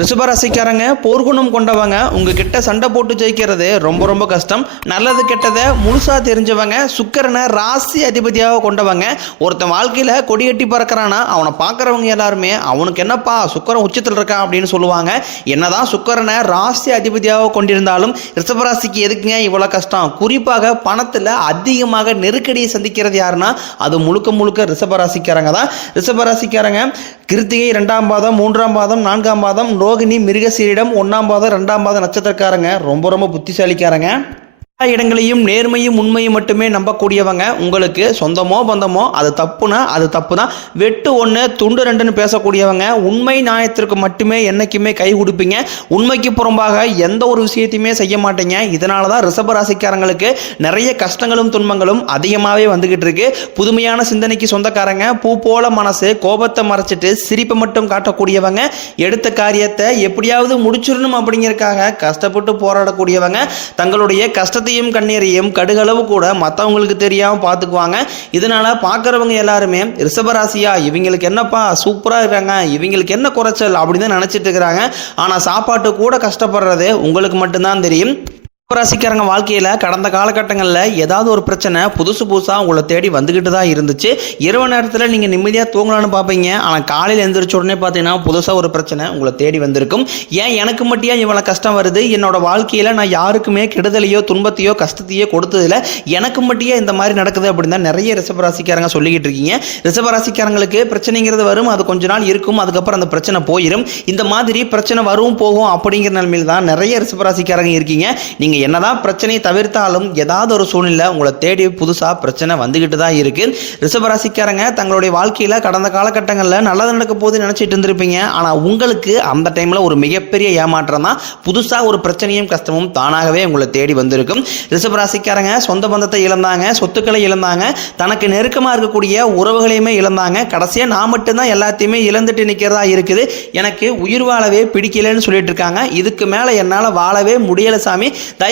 ரிஷபராசிக்காரங்க போர்க்குணம் கொண்டவங்க உங்ககிட்ட சண்டை போட்டு ஜெயிக்கிறது ரொம்ப ரொம்ப கஷ்டம். நல்லது கெட்டதை முழுசா தெரிஞ்சவங்க சுக்கரனை ராசி அதிபதியாக கொண்டவங்க. ஒருத்தன் வாழ்க்கையில் கொடி கட்டி பறக்கிறானா அவனை பார்க்குறவங்க எல்லாருமே அவனுக்கு என்னப்பா சுக்கரன் உச்சத்தில் இருக்கான் அப்படின்னு சொல்லுவாங்க. என்னதான் சுக்கரனை ராசி அதிபதியாக கொண்டிருந்தாலும் ரிஷபராசிக்கு எதுக்குங்க இவ்வளோ கஷ்டம்? குறிப்பாக பணத்தில் அதிகமாக நெருக்கடியை சந்திக்கிறது யாருன்னா அது முழுக்க முழுக்க ரிஷபராசிக்காரங்க தான். ரிஷபராசிக்காரங்க கிருத்திகை ரெண்டாம் பாதம் மூன்றாம் பாதம் நான்காம் பாதம் ரோகிணி மிருகசீரிடம் ஒன்றாம் பாதம் ரெண்டாம் பாதம் நட்சத்திரக்காரங்க. ரொம்ப ரொம்ப புத்திசாலிக்காரங்க. எல்லா இடங்களையும் நேர்மையும் உண்மையும் மட்டுமே நம்பக்கூடியவங்க. உங்களுக்கு சொந்தமோ பந்தமோ அது தப்புனா அது தப்பு தான் வெட்டு ஒன்று துண்டு ரெண்டுன்னு பேசக்கூடியவங்க உண்மை நியாயத்திற்கு மட்டுமே என்னைக்குமே கை கொடுப்பீங்க உண்மைக்கு புறம்பாக எந்த ஒரு விஷயத்தையுமே செய்ய மாட்டீங்க. இதனால தான் ரிஷபராசிக்காரங்களுக்கு நிறைய கஷ்டங்களும் துன்பங்களும் அதிகமாகவே வந்துகிட்டு இருக்கு. புதுமையான சிந்தனைக்கு சொந்தக்காரங்க பூ போல மனசு கோபத்தை மறைச்சிட்டு சிரிப்பை மட்டும் காட்டக்கூடியவங்க எடுத்த காரியத்தை எப்படியாவது முடிச்சிடணும் அப்படிங்கிறக்காக கஷ்டப்பட்டு போராடக்கூடியவங்க தங்களுடைய கஷ்டத்தை கஷ்டத்தையும் கண்ணீரையும் கடுகளவு கூட மற்றவங்களுக்கு தெரியாமல் பார்த்துக்குவாங்க இதனால் பார்க்குறவங்க எல்லாருமே ரிஷபராசியா இவங்களுக்கு என்னப்பா சூப்பராக இருக்காங்க இவங்களுக்கு என்ன குறைச்சல் அப்படின்னு தான் நினச்சிட்டு இருக்கிறாங்க. ஆனால் சாப்பாட்டு கூட கஷ்டப்படுறது உங்களுக்கு மட்டும்தான் தெரியும். ராசிக்காரங்க வாழ்க்கையில் கடந்த காலகட்டங்களில் ஏதாவது ஒரு பிரச்சனை புதுசு புதுசாக உங்களை தேடி வந்துக்கிட்டு தான் இருந்துச்சு. இரவு நேரத்தில் நீங்கள் நிம்மதியாக தூங்கலாம்னு பார்ப்பீங்க. ஆனால் காலையில் எழுந்திரிச்ச உடனே பார்த்தீங்கன்னா புதுசாக ஒரு பிரச்சனை உங்களை தேடி வந்திருக்கும். ஏன் எனக்கு மட்டும் ஏன் இவ்வளோ கஷ்டம் வருது? என்னோட வாழ்க்கையில் நான் யாருக்குமே கெடுதலையோ துன்பத்தையோ கஷ்டத்தையோ கொடுத்ததில்ல. எனக்கு மட்டும் இந்த மாதிரி நடக்குது அப்படின்னு தான் நிறைய ரிஷபராசிக்காரங்க சொல்லிக்கிட்டு இருக்கீங்க. ரிஷபராசிக்காரங்களுக்கு பிரச்சனைங்கிறது வரும் அது கொஞ்ச நாள் இருக்கும் அதுக்கப்புறம் அந்த பிரச்சனை போயிடும் இந்த மாதிரி பிரச்சனை வரும் போகும் அப்படிங்கிற நிலைமையில் தான் நிறைய ரிஷபராசிக்காரங்க இருக்கீங்க. நீங்கள் என்னதான் பிரச்சனையை தவிர்த்தாலும் ஏதாவது ஒரு சூழ்நிலை உங்களை தேடி புதுசாக பிரச்சனை வந்துக்கிட்டு தான் இருக்கு. ரிஷபராசிக்காரங்க தங்களுடைய வாழ்க்கையில் கடந்த காலகட்டங்களில் நல்லது நடக்க போது நினச்சிட்டு இருந்திருப்பீங்க. ஆனால் உங்களுக்கு அந்த டைமில் ஒரு மிகப்பெரிய ஏமாற்றம் தான். புதுசாக ஒரு பிரச்சனையும் கஷ்டமும் தானாகவே உங்களை தேடி வந்திருக்கும். ரிஷபராசிக்காரங்க சொந்த பந்தத்தை இழந்தாங்க சொத்துக்களை இழந்தாங்க தனக்கு நெருக்கமாக இருக்கக்கூடிய உறவுகளையுமே இழந்தாங்க. கடைசியாக நான் மட்டும்தான் எல்லாத்தையுமே இழந்துட்டு நிற்கிறதா இருக்குது. எனக்கு உயிர் வாழவே பிடிக்கலன்னு சொல்லிட்டு இருக்காங்க. இதுக்கு மேலே என்னால் வாழவே முடியலை சாமி. தயவு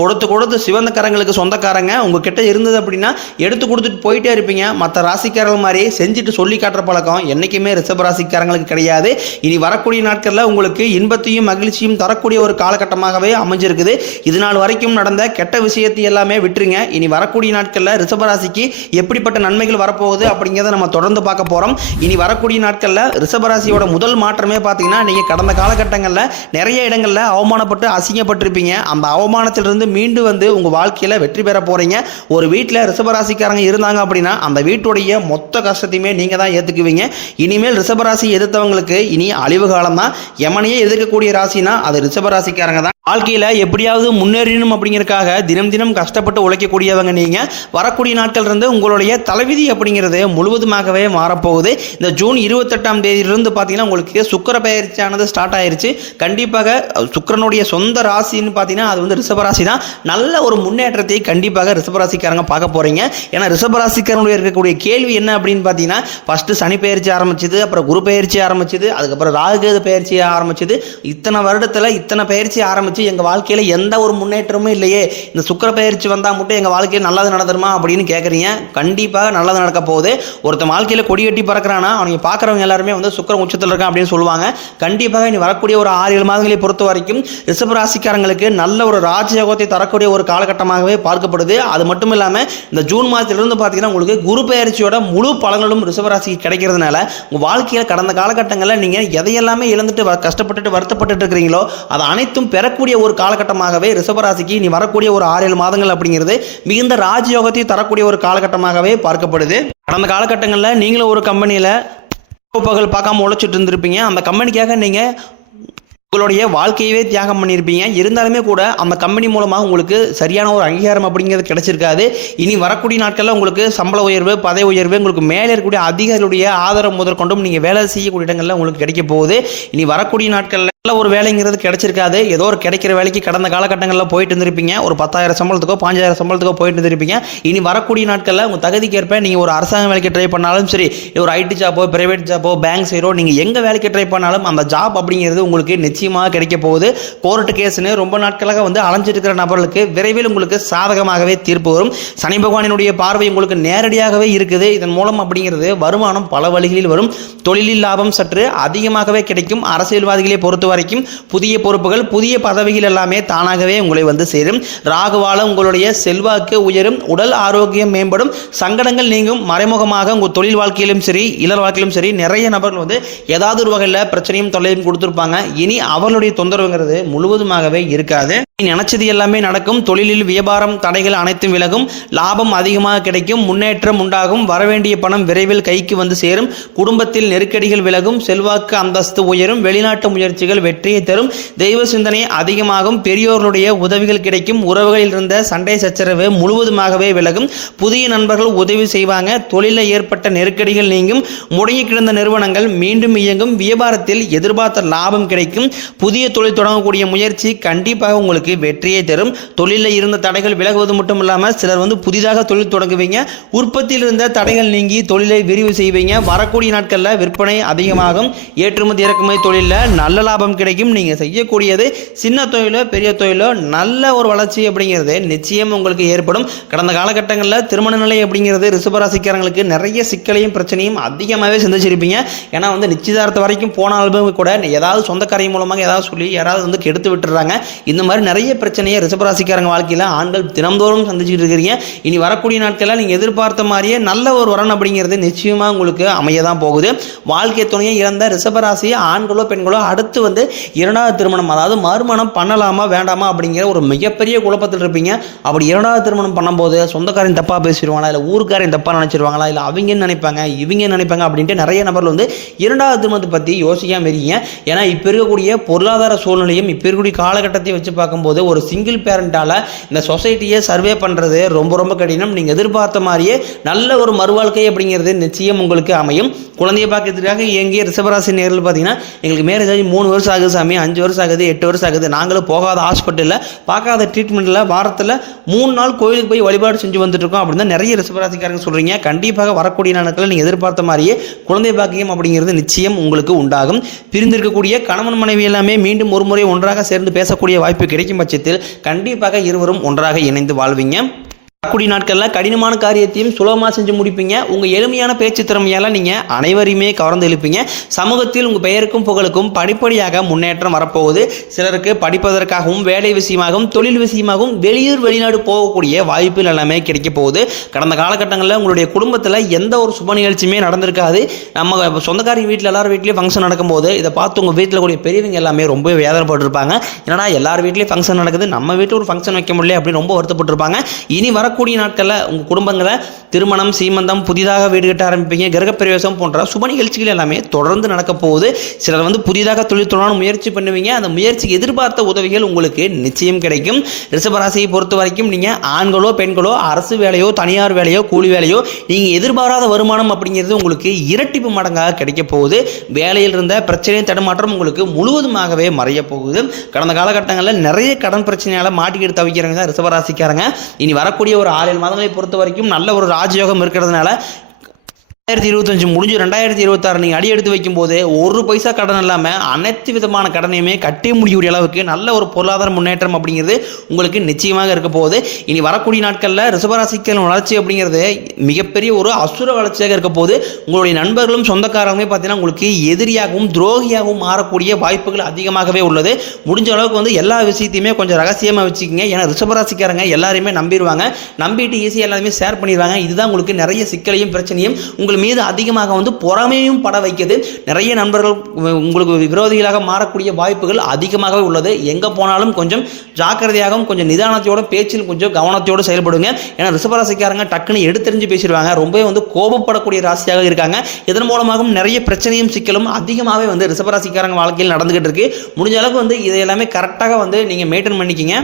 கொடுத்து கொடுத்து சிவந்த கரங்களுக்கு சொந்தக்காரங்க உங்ககிட்ட இருந்தது அப்படின்னா எடுத்து கொடுத்துட்டு போயிட்டே இருப்பீங்க. மற்ற ராசிக்காரர்கள் மாதிரி செஞ்சுட்டு சொல்லி காட்டுற பழக்கம் என்றைக்குமே ரிஷபராசிக்காரங்களுக்கு கிடையாது. இனி வரக்கூடிய நாட்களில் உங்களுக்கு இன்பத்தையும் மகிழ்ச்சியும் தரக்கூடிய ஒரு காலகட்டமாகவே அமைஞ்சிருக்குது. இது நாள் வரைக்கும் நடந்த கெட்ட விஷயத்தை எல்லாமே விட்டுருங்க. இனி வரக்கூடிய நாட்களில் ரிஷபராசிக்கு எப்படிப்பட்ட நன்மைகள் வரப்போகுது அப்படிங்கிறத நம்ம தொடர்ந்து பார்க்க போகிறோம் இனி வரக்கூடிய நாட்களில் ரிஷபராசியோட முதல் மாற்றமே பார்த்தீங்கன்னா நீங்கள் கடந்த காலகட்டங்களில் நிறைய இடங்களில் அவமானப்பட்டு அசிங்கப்பட்டிருப்பீங்க. அந்த அவமானத்தை இருந்து மீண்டு வந்து உங்கள் வாழ்க்கையில் வெற்றி பெற போகிறீங்க ஒரு வீட்டில் ரிஷபராசிக்காரங்க இருந்தாங்க அப்படின்னா அந்த வீட்டுடைய மொத்த கஷ்டத்தையுமே நீங்கள் தான் ஏற்றுக்குவீங்க இனிமேல் ரிஷபராசி எதிர்த்தவங்களுக்கு இனி அழிவு காலம் தான் எமனையே எதிர்க்கக்கூடிய ராசினா அது ரிஷபராசிக்காரங்க தான். வாழ்க்கையில் எப்படியாவது முன்னேறணும் அப்படிங்கிறதுக்காக தினம் தினம் கஷ்டப்பட்டு உழைக்கக்கூடியவங்க நீங்கள் வரக்கூடிய நாட்கள் இருந்து உங்களுடைய தலைவிதி அப்படிங்கிறது முழுவதுமாகவே மாறப்போகுது. இந்த ஜூன் இருபத்தெட்டாம் தேதியிலிருந்து பார்த்தீங்கன்னா உங்களுக்கு சுக்கர பயிற்சியானது ஸ்டார்ட் ஆயிருச்சு. கண்டிப்பாக சுக்கரனுடைய சுக்கிரனுடைய சொந்த ராசின்னு பார்த்தீங்கன்னா அது வந்து ரிஷபராசி தான் நல்ல ஒரு முன்னேற்றத்தை கண்டிப்பாக ரிஷபராசிக்காரங்க பார்க்க போகிறீங்க ஏன்னா ரிஷபராசிக்காரனுடைய இருக்கக்கூடிய கேள்வி என்ன அப்படின்னு பார்த்தீங்கன்னா ஃபஸ்ட்டு சனி பயிற்சி ஆரம்பிச்சது அப்புறம் குரு பயிற்சி ஆரம்பிச்சது அதுக்கப்புறம் ராகுகேது பயிற்சி ஆரம்பிச்சது. இத்தனை வருடத்தில் இத்தனை பயிற்சி ஆரம்பிச்சு எங்கள் வாழ்க்கையில் எந்த ஒரு முன்னேற்றமும் இல்லையே. இந்த சுக்கர பயிற்சி வந்தால் மட்டும் எங்கள் வாழ்க்கையில் நல்லது நடந்துருமா அப்படின்னு கேட்குறீங்க கண்டிப்பாக நல்லது நடக்க போகுது. ஒருத்தன் வாழ்க்கையில் கொடி கட்டி பறக்கிறானா அவனுக்கு பார்க்குறவங்க எல்லாருமே வந்து சுக்கரம் உச்சத்தில் இருக்கான் அப்படின்னு சொல்லுவாங்க. கண்டிப்பாக இனி வரக்கூடிய ஒரு ஆறு ஏழு மாதங்களை பொறுத்த வரைக்கும் ரிஷப ராசிக்காரங்களுக்கு நல்ல ஒரு ராஜயோகத்தை தரக்கூடிய ஒரு காலகட்டமாகவே பார்க்கப்படுது. அது மட்டும் இல்லாமல் இந்த ஜூன் மாதத்திலிருந்து பார்த்தீங்கன்னா உங்களுக்கு குரு பயிற்சியோட முழு பலன்களும் ரிஷபராசிக்கு கிடைக்கிறதுனால உங்கள் வாழ்க்கையில் கடந்த காலகட்டங்களில் நீங்கள் எதையெல்லாமே இழந்துட்டு கஷ்டப்பட்டுட்டு வருத்தப்பட்டுட்டு இருக்கிறீங்களோ அது அனைத்தும் பெறக்கூடிய ஒரு காலகட்டமாகவே ரிஷபராசிக்கு இனி வரக்கூடிய ஒரு ஆறு ஏழு மாதங்கள் அப்படிங்கிறது மிகுந்த ராஜயோகத்தை தரக்கூடிய ஒரு காலகட்டமாகவே பார்க்கப்படுது. கடந்த காலகட்டங்களில் நீங்களும் ஒரு கம்பெனியில் பகல் பார்க்காம உழைச்சிட்டு இருந்திருப்பீங்க. அந்த கம்பெனிக்காக நீங்கள் உங்களுடைய வாழ்க்கையவே தியாகம் பண்ணியிருப்பீங்க. இருந்தாலுமே கூட அந்த கம்பெனி மூலமாக உங்களுக்கு சரியான ஒரு அங்கீகாரம் அப்படிங்கிறது கிடைச்சிருக்காது. இனி வரக்கூடிய நாட்களில் உங்களுக்கு சம்பள உயர்வு பதவி உயர்வு உங்களுக்கு மேலே இருக்கக்கூடிய அதிகாரிகளுடைய ஆதரவு முதற்கொண்டும் நீங்கள் வேலை செய்யக்கூடிய இடங்களில் உங்களுக்கு கிடைக்க போகுது. இனி வரக்கூடிய நாட்களில் நல்ல ஒரு வேலைங்கிறது கிடைச்சிருக்காது. ஏதோ ஒரு கிடைக்கிற வேலைக்கு கடந்த காலகட்டங்களில் போயிட்டு இருந்திருப்பீங்க. ஒரு பத்தாயிரம் சம்பளத்துக்கோ பாஞ்சாயிரம் சம்பளத்துக்கோ போயிட்டு இருந்திருப்பீங்க. இனி வரக்கூடிய நாட்களில் உங்கள் தகுதிக்கு ஏற்ப நீங்கள் ஒரு அரசாங்க வேலைக்கு ட்ரை பண்ணாலும் சரி ஒரு ஐடி ஜாப்போ பிரைவேட் ஜாப்போ பேங்க் சைடோ நீங்கள் எங்கே வேலைக்கு ட்ரை பண்ணாலும் அந்த ஜாப் அப்படிங்கிறது உங்களுக்கு நிச்சயமாக கிடைக்க போகுது. கோர்ட்டு கேஸ்னு ரொம்ப நாட்களாக வந்து அலைஞ்சிருக்கிற நபர்களுக்கு விரைவில் உங்களுக்கு சாதகமாகவே தீர்ப்பு வரும். சனி பகவானினுடைய பார்வை உங்களுக்கு நேரடியாகவே இருக்குது. இதன் மூலம் அப்படிங்கிறது வருமானம் பல வழிகளில் வரும். தொழிலில் லாபம் சற்று அதிகமாகவே கிடைக்கும். அரசியல்வாதிகளே பொறுத்த வரைக்கும் புதிய பொறுப்புகள் புதிய பதவிகள் எல்லாமே தானாகவே உங்களை வந்து சேரும். ராகுவால உங்களுடைய செல்வாக்கு உயரும் உடல் ஆரோக்கியம் மேம்படும் சங்கடங்கள் நீங்கும். மறைமுகமாக உங்கள் தொழில் வாழ்க்கையிலும் சரி இளர் வாழ்க்கையிலும் சரி நிறைய நபர்கள் வந்து ஏதாவது ஒரு வகையில் பிரச்சனையும் தொல்லையும் கொடுத்துருப்பாங்க. இனி அவர்களுடைய தொந்தரவுங்கிறது முழுவதுமாகவே இருக்காது. நினைச்சது எல்லாமே நடக்கும். தொழிலில் வியாபாரம் தடைகள் அனைத்தும் விலகும். லாபம் அதிகமாக கிடைக்கும். முன்னேற்றம் உண்டாகும். வரவேண்டிய பணம் விரைவில் கைக்கு வந்து சேரும். குடும்பத்தில் நெருக்கடிகள் விலகும். செல்வாக்கு அந்தஸ்து உயரும். வெளிநாட்டு முயற்சிகள் வெற்றியை தரும் தெய்வ சிந்தனை அதிகமாகும். பெரியோர்களுடைய உதவிகள் கிடைக்கும். உறவுகளில் இருந்த சண்டை சச்சரவு முழுவதுமாகவே விலகும். புதிய நண்பர்கள் உதவி செய்வாங்க. தொழிலில் ஏற்பட்ட நெருக்கடிகள் நீங்கும். முடங்கி கிடந்த நிறுவனங்கள் மீண்டும் இயங்கும். வியாபாரத்தில் எதிர்பார்த்த லாபம் கிடைக்கும். புதிய தொழில் தொடங்கக்கூடிய முயற்சி கண்டிப்பாக உங்களுக்கு வெற்றியை தரும். தொழிலில் இருந்த தடைகள் விலகுவது மட்டும் இல்லாமல் சிலர் வந்து புதிதாக தொழில் தொடங்குவீங்க. உற்பத்தியில் இருந்த தடைகள் நீங்கி தொழிலை விரிவு செய்வீங்க. வரக்கூடிய நாட்களில் விற்பனை அதிகமாகும். ஏற்றுமதி இறக்குமதி தொழிலில் நல்ல லாபம் கிடைக்கும். நீங்கள் செய்யக்கூடியது சின்ன தொழிலோ பெரிய தொழிலோ நல்ல ஒரு வளர்ச்சி அப்படிங்கிறது நிச்சயம் உங்களுக்கு ஏற்படும். கடந்த காலகட்டங்களில் திருமண நிலை அப்படிங்கிறது ரிசுபராசிக்காரங்களுக்கு நிறைய சிக்கலையும் பிரச்சனையும் அதிகமாகவே சந்திச்சிருப்பீங்க. ஏன்னா வந்து நிச்சயதார்த்தம் வரைக்கும் போனாலும் கூட ஏதாவது சொந்தக்காரை மூலமாக ஏதாவது சொல்லி யாராவது வந்து கெடுத்து விட்டுறாங்க. இந்த மாதிரி நிறைய பிரச்சனையை ரிசபராசிக்காரங்க வாழ்க்கையில் ஆண்கள் தினந்தோறும் சந்திச்சுட்டு இருக்கிறீங்க இனி வரக்கூடிய நாட்களில் நீங்கள் எதிர்பார்த்த மாதிரியே நல்ல ஒரு வரன் அப்படிங்கிறது நிச்சயமாக உங்களுக்கு அமைய தான் போகுது. வாழ்க்கை துணையை இழந்த ரிஷபராசி ஆண்களோ பெண்களோ அடுத்து வந்து இரண்டாவது திருமணம் அதாவது மறுமணம் பண்ணலாமா வேண்டாமா அப்படிங்கிற ஒரு மிகப்பெரிய குழப்பத்தில் இருப்பீங்க. அப்படி இரண்டாவது திருமணம் பண்ணும்போது சொந்தக்காரன் தப்பாக பேசிடுவாங்களா இல்லை ஊருக்காரன் தப்பாக நினச்சிருவாங்களா இல்லை அவங்க நினைப்பாங்க இவங்க நினைப்பாங்க அப்படின்ட்டு நிறைய நபர்கள் வந்து இரண்டாவது திருமணத்தை பற்றி யோசிக்காமல் இருக்கீங்க. ஏன்னா இப்போ இருக்கக்கூடிய பொருளாதார சூழ்நிலையும் இப்போ இருக்கக்கூடிய காலகட்டத்தை வச்சு பார்க்கும்போது ஒரு சிங்கிள் பேரண்டால் இந்த சொசைட்டியை சர்வே பண்ணுறது ரொம்ப ரொம்ப கடினம். நீங்கள் எதிர்பார்த்த மாதிரியே நல்ல ஒரு மறுவாழ்க்கை அப்படிங்கிறது நிச்சயம் உங்களுக்கு அமையும். குழந்தைய பார்க்கறதுக்காக இயங்கிய ரிஷபராசி நேரில் பார்த்தீங்கன்னா எங்களுக்கு மேரேஜ் ஆகி மூணு வருஷம் ஆகுது சாமி அஞ்சு வருஷம் ஆகுது எட்டு வருஷம் ஆகுது நாங்களும் போகாத ஹாஸ்பிட்டலில் பார்க்காத ட்ரீட்மெண்ட்டில் வாரத்தில் மூணு நாள் கோயிலுக்கு போய் வழிபாடு செஞ்சு வந்துட்டுருக்கோம் அப்படின்னு தான் நிறைய ரிசபராசிக்காரங்க சொல்கிறீங்க கண்டிப்பாக வரக்கூடிய நாட்களில் நீங்கள் எதிர்பார்த்த மாதிரியே குழந்தை பாக்கியம் அப்படிங்கிறது நிச்சயம் உங்களுக்கு உண்டாகும். பிரிந்திருக்கக்கூடிய கணவன் மனைவி எல்லாமே மீண்டும் ஒரு முறை ஒன்றாக சேர்ந்து பேசக்கூடிய வாய்ப்பு கிடைக்கும் பட்சத்தில் கண்டிப்பாக இருவரும் ஒன்றாக இணைந்து வாழ்வீங்க. வரக்கூடிய நாட்களில் கடினமான காரியத்தையும் சுலபமாக செஞ்சு முடிப்பீங்க. உங்கள் எளிமையான பேச்சு திறமையால் நீங்கள் அனைவரையுமே கவர்ந்து எழுப்பீங்க. சமூகத்தில் உங்கள் பெயருக்கும் புகழுக்கும் படிப்படியாக முன்னேற்றம் வரப்போகுது. சிலருக்கு படிப்பதற்காகவும் வேலை விஷயமாகவும் தொழில் விஷயமாகவும் வெளியூர் வெளிநாடு போகக்கூடிய வாய்ப்புகள் எல்லாமே கிடைக்க போகுது. கடந்த காலகட்டங்களில் உங்களுடைய குடும்பத்தில் எந்த ஒரு சுப நிகழ்ச்சியுமே நடந்திருக்காது. நம்ம சொந்தக்காரி வீட்டில் எல்லார் வீட்லேயும் ஃபங்க்ஷன் நடக்கும்போது இதை பார்த்து உங்கள் வீட்டில் கூடிய பெரியவங்க எல்லாமே ரொம்ப வேதனைப்பட்டிருப்பாங்க. ஏன்னா எல்லார் வீட்லேயும் ஃபங்க்ஷன் நடக்குது நம்ம வீட்டில் ஒரு ஃபங்க்ஷன் வைக்க முடியல அப்படின்னு ரொம்ப வருத்தப்பட்டிருப்பாங்க. இனி வர வரக்கூடிய நாட்களில் உங்கள் குடும்பங்களை திருமணம் சீமந்தம் புதிதாக வீடு கட்ட ஆரம்பிப்பீங்க கிரகப்பிரவேசம் போன்ற சுப நிகழ்ச்சிகள் எல்லாமே தொடர்ந்து நடக்க போகுது. சிலர் வந்து புதிதாக தொழில் தொடரான முயற்சி பண்ணுவீங்க. அந்த முயற்சி எதிர்பார்த்த உதவிகள் உங்களுக்கு நிச்சயம் கிடைக்கும். ரிஷபராசியை பொறுத்த வரைக்கும் நீங்கள் ஆண்களோ பெண்களோ அரசு வேலையோ தனியார் வேலையோ கூலி வேலையோ நீங்கள் எதிர்பாராத வருமானம் அப்படிங்கிறது உங்களுக்கு இரட்டிப்பு மடங்காக கிடைக்க போகுது. வேலையில் இருந்த பிரச்சனை தடுமாற்றம் உங்களுக்கு முழுவதுமாகவே மறைய போகுது. கடந்த காலகட்டங்களில் நிறைய கடன் பிரச்சனையால் மாட்டிக்கிட்டு தவிக்கிறவங்க தான் ரிஷபராசிக்காரங்க இனி வரக்கூடிய ஒரு ஆறு ஏழு மாதங்களை பொறுத்த வரைக்கும் நல்ல ஒரு ராஜயோகம் இருக்கிறதுனால ரெண்டாயிரத்தி இருபத்தஞ்சு முடிஞ்சு ரெண்டாயிரத்தி இருபத்தாறு நீங்கள் அடி எடுத்து வைக்கும்போது ஒரு பைசா கடன் இல்லாமல் அனைத்து விதமான கடனையுமே கட்டி முடியக்கூடிய அளவுக்கு நல்ல ஒரு பொருளாதார முன்னேற்றம் அப்படிங்கிறது உங்களுக்கு நிச்சயமாக இருக்க போகுது. இனி வரக்கூடிய நாட்களில் ரிசவராசிக்கள் வளர்ச்சி அப்படிங்கிறது மிகப்பெரிய ஒரு அசுர வளர்ச்சியாக இருக்க போது உங்களுடைய நண்பர்களும் சொந்தக்காரங்களுமே பார்த்தீங்கன்னா உங்களுக்கு எதிரியாகவும் துரோகியாகவும் மாறக்கூடிய வாய்ப்புகள் அதிகமாகவே உள்ளது. முடிஞ்ச அளவுக்கு வந்து எல்லா விஷயத்தையுமே கொஞ்சம் ரகசியமாக வச்சுக்கோங்க. ஏன்னா ரிசபராசிக்காரங்க எல்லாருமே நம்பிடுவாங்க. நம்பிட்டு ஈஸியாக எல்லாருமே ஷேர் பண்ணிடுவாங்க. இதுதான் உங்களுக்கு நிறைய சிக்கலையும் பிரச்சனையும் உங்கள் மீது அதிகமாக வந்து பொறாமையும் பட வைக்கிறது நிறைய நண்பர்கள் உங்களுக்கு விரோதிகளாக மாறக்கூடிய வாய்ப்புகள் அதிகமாகவே உள்ளது. எங்கே போனாலும் கொஞ்சம் ஜாக்கிரதையாகவும் கொஞ்சம் நிதானத்தோட பேச்சில் கொஞ்சம் கவனத்தோடு செயல்படுங்க. ஏன்னா ரிஷபராசிக்காரங்க டக்குன்னு எடுத்தறிஞ்சு பேசிடுவாங்க. ரொம்பவே வந்து கோபப்படக்கூடிய ராசியாக இருக்காங்க. இதன் மூலமாகவும் நிறைய பிரச்சனையும் சிக்கலும் அதிகமாகவே வந்து ரிசபராசிக்காரங்க வாழ்க்கையில் நடந்துகிட்டு இருக்கு. முடிஞ்ச அளவுக்கு வந்து இதை எல்லாமே கரெக்டாக வந்து நீங்கள் மெயின்டைன் பண்ணிக்கிங்க.